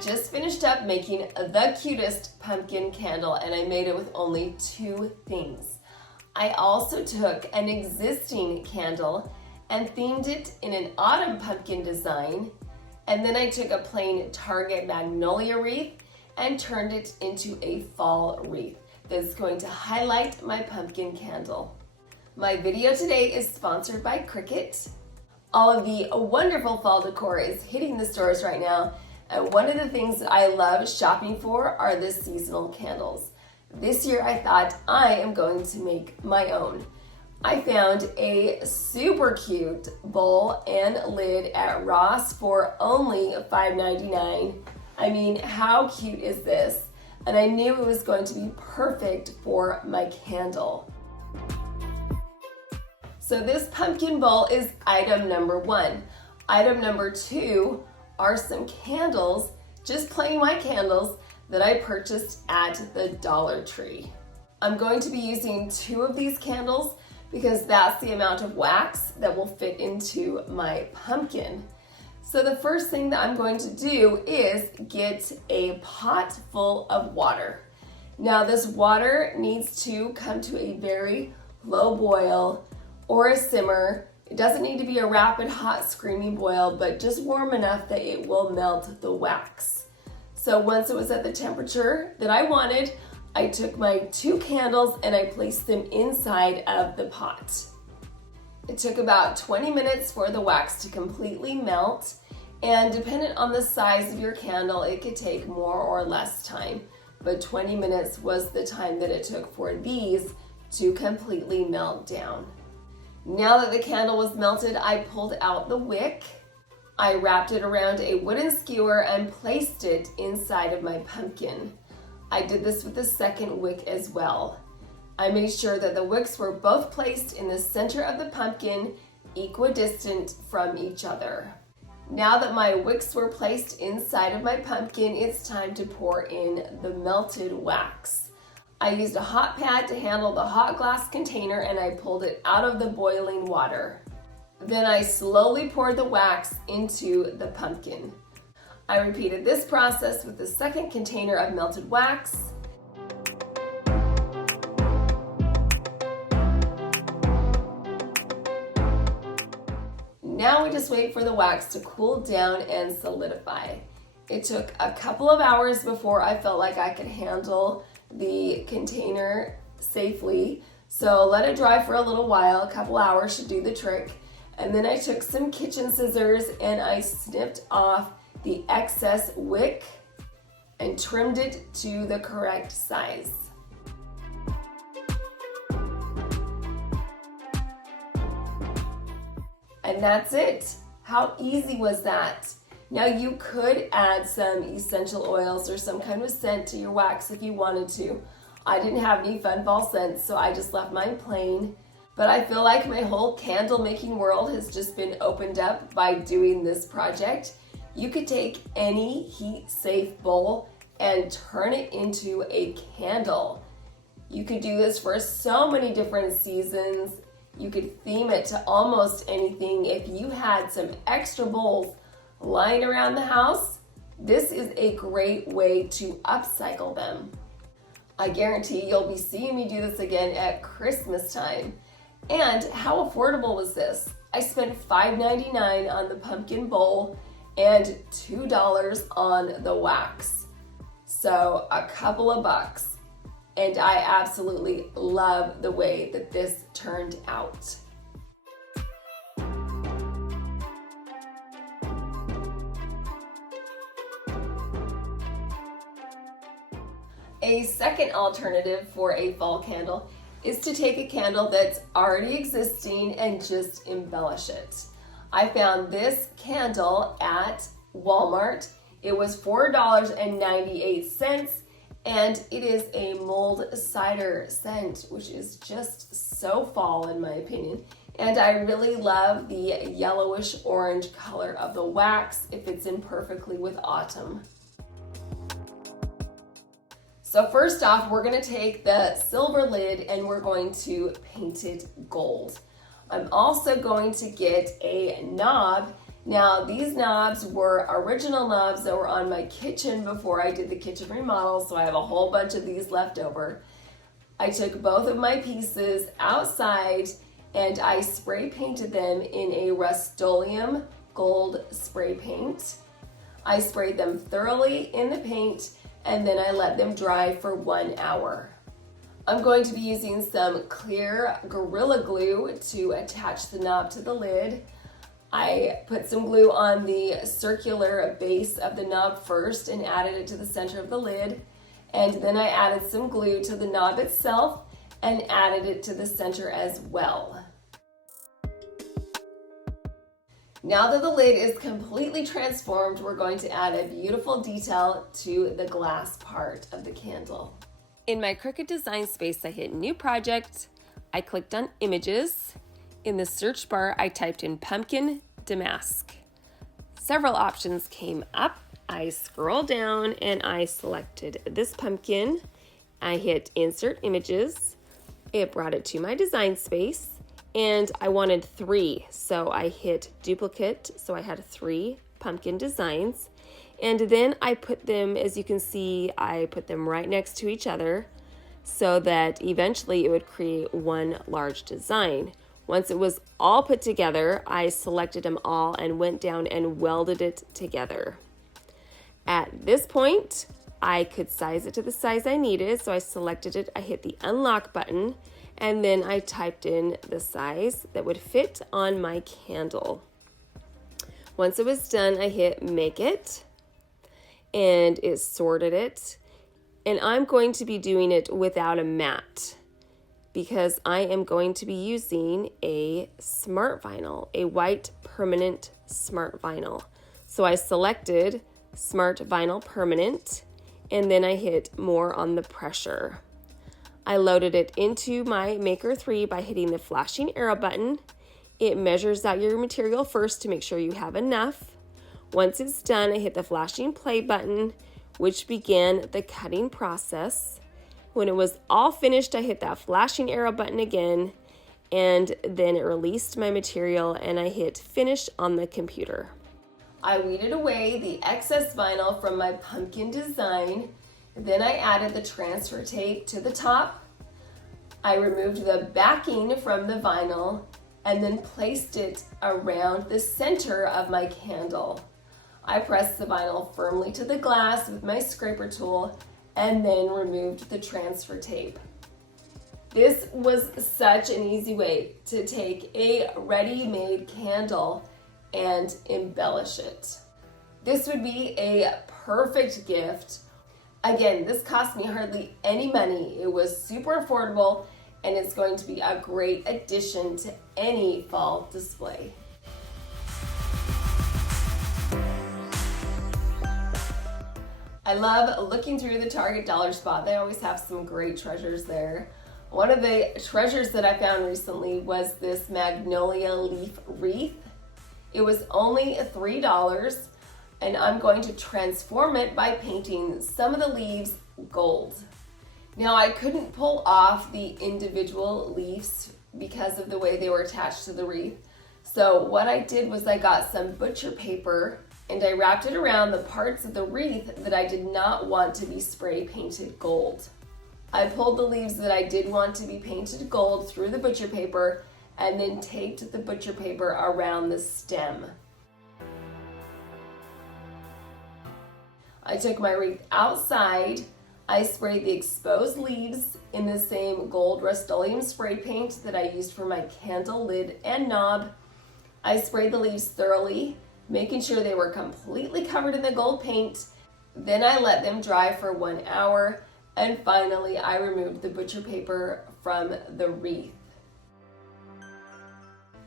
just finished up making the cutest pumpkin candle, and I made it with only 2 things. I also took an existing candle and themed it in an autumn pumpkin design, and then I took a plain Target Magnolia wreath and turned it into a fall wreath that's going to highlight my pumpkin candle. My video today is sponsored by Cricut. All of the wonderful fall decor is hitting the stores right now, and one of the things that I love shopping for are the seasonal candles. This year I thought I am going to make my own. I found a super cute bowl and lid at Ross for only $5.99. I mean, how cute is this? And I knew it was going to be perfect for my candle. So this pumpkin bowl is item number 1. Item number 2 are some candles, just plain white candles, that I purchased at the Dollar Tree. I'm going to be using 2 of these candles because that's the amount of wax that will fit into my pumpkin. So the first thing that I'm going to do is get a pot full of water. Now this water needs to come to a very low boil or a simmer. It doesn't need to be a rapid, hot, screaming boil, but just warm enough that it will melt the wax. So once it was at the temperature that I wanted, I took my 2 candles and I placed them inside of the pot. It took about 20 minutes for the wax to completely melt, and depending on the size of your candle, it could take more or less time, but 20 minutes was the time that it took for these to completely melt down. Now that the candle was melted, I pulled out the wick. I wrapped it around a wooden skewer and placed it inside of my pumpkin. I did this with the second wick as well. I made sure that the wicks were both placed in the center of the pumpkin, equidistant from each other. Now that my wicks were placed inside of my pumpkin, it's time to pour in the melted wax. I used a hot pad to handle the hot glass container and I pulled it out of the boiling water. Then I slowly poured the wax into the pumpkin. I repeated this process with the second container of melted wax. Now we just wait for the wax to cool down and solidify. It took a couple of hours before I felt like I could handle the container safely. So let it dry for a little while, a couple hours should do the trick. And then I took some kitchen scissors and I snipped off the excess wick and trimmed it to the correct size. And that's it. How easy was that? Now you could add some essential oils or some kind of scent to your wax if you wanted to. I didn't have any fun fall scents, so I just left mine plain. But I feel like my whole candle making world has just been opened up by doing this project. You could take any heat-safe bowl and turn it into a candle. You could do this for so many different seasons. You could theme it to almost anything. If you had some extra bowls lying around the house, this is a great way to upcycle them. I guarantee you'll be seeing me do this again at Christmas time. And how affordable was this? I spent $5.99 on the pumpkin bowl and $2 on the wax. So a couple of bucks. And I absolutely love the way that this turned out. A second alternative for a fall candle is to take a candle that's already existing and just embellish it. I found this candle at Walmart. It was $4.98 and it is a Mulled Cider scent, which is just so fall in my opinion. And I really love the yellowish orange color of the wax. It fits in perfectly with autumn. So first off, we're gonna take the silver lid and we're going to paint it gold. I'm also going to get a knob Now, these knobs were original knobs that were on my kitchen before I did the kitchen remodel, so I have a whole bunch of these left over. I took both of my pieces outside and I spray painted them in a Rustoleum gold spray paint. I sprayed them thoroughly in the paint and then I let them dry for 1 hour. I'm going to be using some clear Gorilla Glue to attach the knob to the lid. I put some glue on the circular base of the knob first and added it to the center of the lid. And then I added some glue to the knob itself and added it to the center as well. Now that the lid is completely transformed, we're going to add a beautiful detail to the glass part of the candle. In my Cricut design space, I hit New Project. I clicked on Images. In the search bar, I typed in Pumpkin Damask. Several options came up. I scrolled down and I selected this pumpkin. I hit Insert Images. It brought it to my design space and I wanted 3. So I hit Duplicate. So I had 3 pumpkin designs. And then I put them, as you can see, I put them right next to each other so that eventually it would create one large design. Once it was all put together, I selected them all and went down and welded it together. At this point, I could size it to the size I needed, so I selected it, I hit the unlock button, and then I typed in the size that would fit on my candle. Once it was done, I hit Make It, and it sorted it. And I'm going to be doing it without a mat, because I am going to be using a smart vinyl, a white permanent smart vinyl. So I selected Smart Vinyl Permanent, and then I hit More on the Pressure. I loaded it into my Maker 3 by hitting the flashing arrow button. It measures out your material first to make sure you have enough. Once it's done, I hit the flashing play button, which began the cutting process. When it was all finished, I hit that flashing arrow button again, and then it released my material and I hit Finish on the computer. I weeded away the excess vinyl from my pumpkin design. Then I added the transfer tape to the top. I removed the backing from the vinyl and then placed it around the center of my candle. I pressed the vinyl firmly to the glass with my scraper tool and then removed the transfer tape. This was such an easy way to take a ready-made candle and embellish it. This would be a perfect gift. Again, this cost me hardly any money. It was super affordable and it's going to be a great addition to any fall display. I love looking through the Target dollar spot. They always have some great treasures there. One of the treasures that I found recently was this Magnolia leaf wreath. It was only $3, and I'm going to transform it by painting some of the leaves gold. Now, I couldn't pull off the individual leaves because of the way they were attached to the wreath. So what I did was I got some butcher paper and I wrapped it around the parts of the wreath that I did not want to be spray painted gold. I pulled the leaves that I did want to be painted gold through the butcher paper and then taped the butcher paper around the stem. I took my wreath outside. I sprayed the exposed leaves in the same gold Rustoleum spray paint that I used for my candle lid and knob. I sprayed the leaves thoroughly, making sure they were completely covered in the gold paint. Then I let them dry for 1 hour, and finally I removed the butcher paper from the wreath.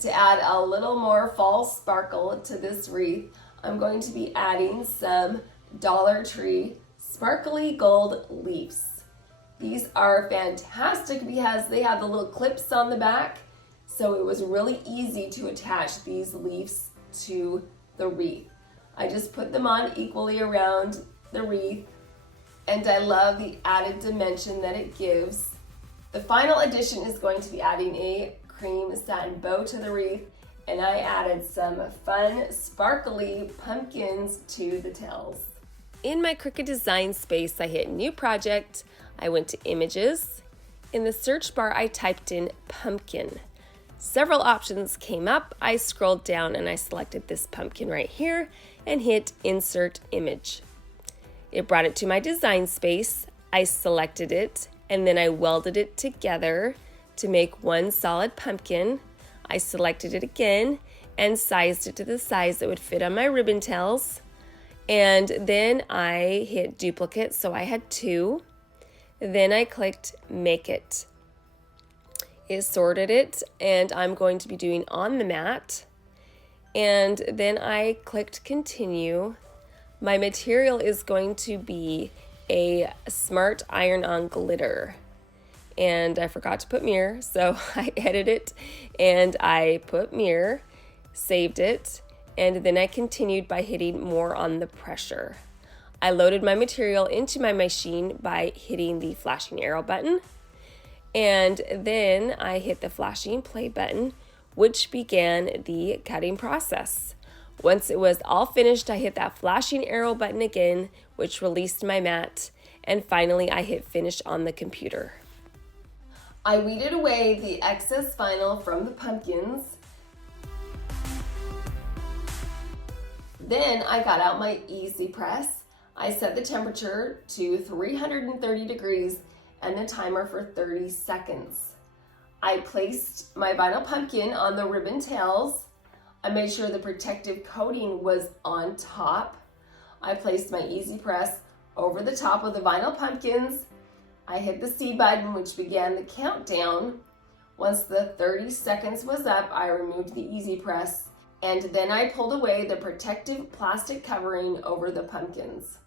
To add a little more fall sparkle to this wreath, I'm going to be adding some Dollar Tree sparkly gold leaves. These are fantastic because they have the little clips on the back, so it was really easy to attach these leaves to the wreath. I just put them on equally around the wreath, and I love the added dimension that it gives. The final addition is going to be adding a cream satin bow to the wreath, and I added some fun, sparkly pumpkins to the tails. In my Cricut design space, I hit New Project. I went to Images. In the search bar, I typed in pumpkin. Several options came up. I scrolled down and I selected this pumpkin right here and hit Insert Image. It brought it to my design space. I selected it and then I welded it together to make one solid pumpkin. I selected it again and sized it to the size that would fit on my ribbon tails. And then I hit duplicate, so I had 2. Then I clicked Make It. It sorted it, and I'm going to be doing on the mat. And then I clicked Continue. My material is going to be a Smart Iron-On glitter. And I forgot to put mirror, so I edited it and I put mirror, saved it, and then I continued by hitting more on the pressure. I loaded my material into my machine by hitting the flashing arrow button, and then I hit the flashing play button, which began the cutting process. Once it was all finished, I hit that flashing arrow button again, which released my mat, and finally I hit finish on the computer. I weeded away the excess vinyl from the pumpkins. Then I got out my easy press. I set the temperature to 330 degrees and the timer for 30 seconds. I placed my vinyl pumpkin on the ribbon tails. I made sure the protective coating was on top. I placed my easy press over the top of the vinyl pumpkins. I hit the C button, which began the countdown. Once the 30 seconds was up, I removed the easy press, and then I pulled away the protective plastic covering over the pumpkins.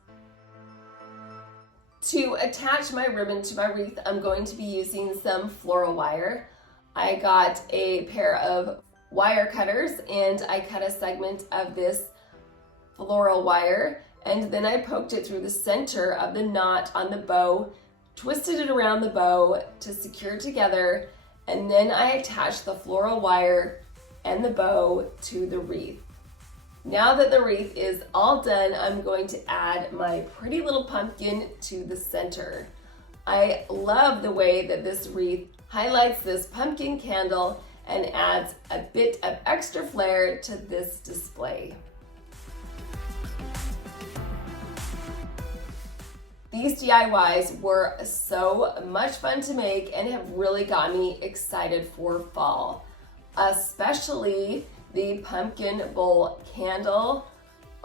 To attach my ribbon to my wreath, I'm going to be using some floral wire. I got a pair of wire cutters and I cut a segment of this floral wire, and then I poked it through the center of the knot on the bow, twisted it around the bow to secure it together, and then I attached the floral wire and the bow to the wreath. Now that the wreath is all done, I'm going to add my pretty little pumpkin to the center. I love the way that this wreath highlights this pumpkin candle and adds a bit of extra flair to this display. These DIYs were so much fun to make and have really got me excited for fall, especially the pumpkin bowl candle.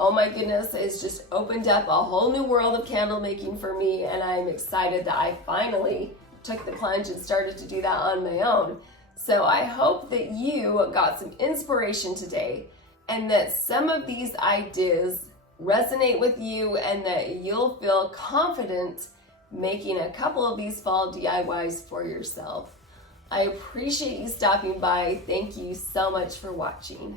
Oh my goodness, it's just opened up a whole new world of candle making for me, and I'm excited that I finally took the plunge and started to do that on my own. So I hope that you got some inspiration today and that some of these ideas resonate with you and that you'll feel confident making a couple of these fall DIYs for yourself. I appreciate you stopping by. Thank you so much for watching.